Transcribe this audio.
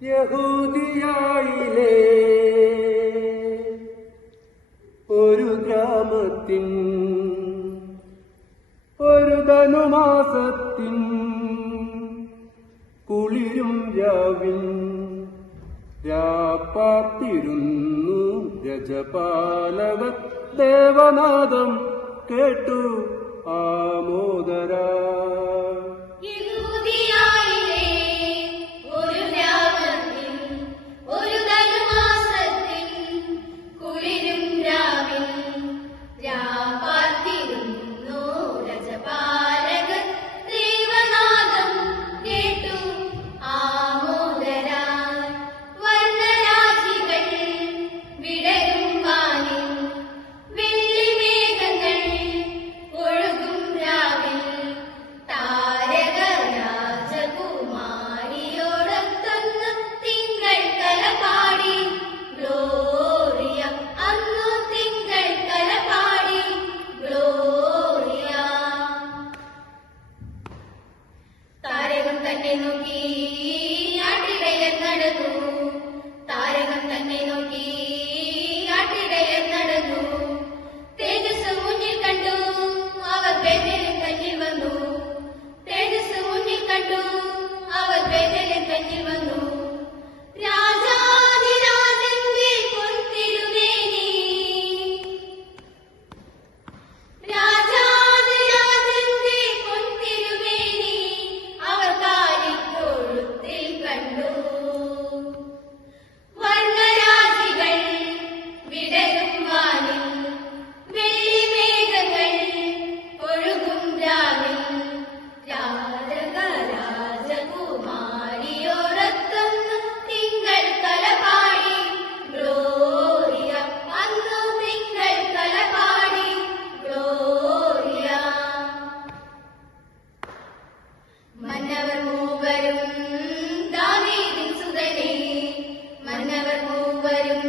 യഹൂദിയായിലെ ഒരു ഗ്രാമത്തിൻ ഒരു ധനുമാസത്തിൻ കുളിരും രാവിൽ രാപ്പാത്തിരുന്നു രജപാലക ദേവനാദം കേട്ടു ആമോദരാ. തന്നെ നോക്കി ആട്ടിടയൻ നടന്നു. താരകം തന്നെ നോക്കി ആട്ടിടയൻ നടന്നു. തേജസ് മുന്നിൽ കണ്ടു അവർ ബേഥേലിൻ കഞ്ഞിൽ വന്നു. തേജസ് മുന്നിൽ കണ്ടു അവർ ബേഥേലിൻ കഞ്ഞിൽ വന്നു. രാജാധിരാജന്റെ പൊൻതിരുമേനി മന്നവർ മൂവരും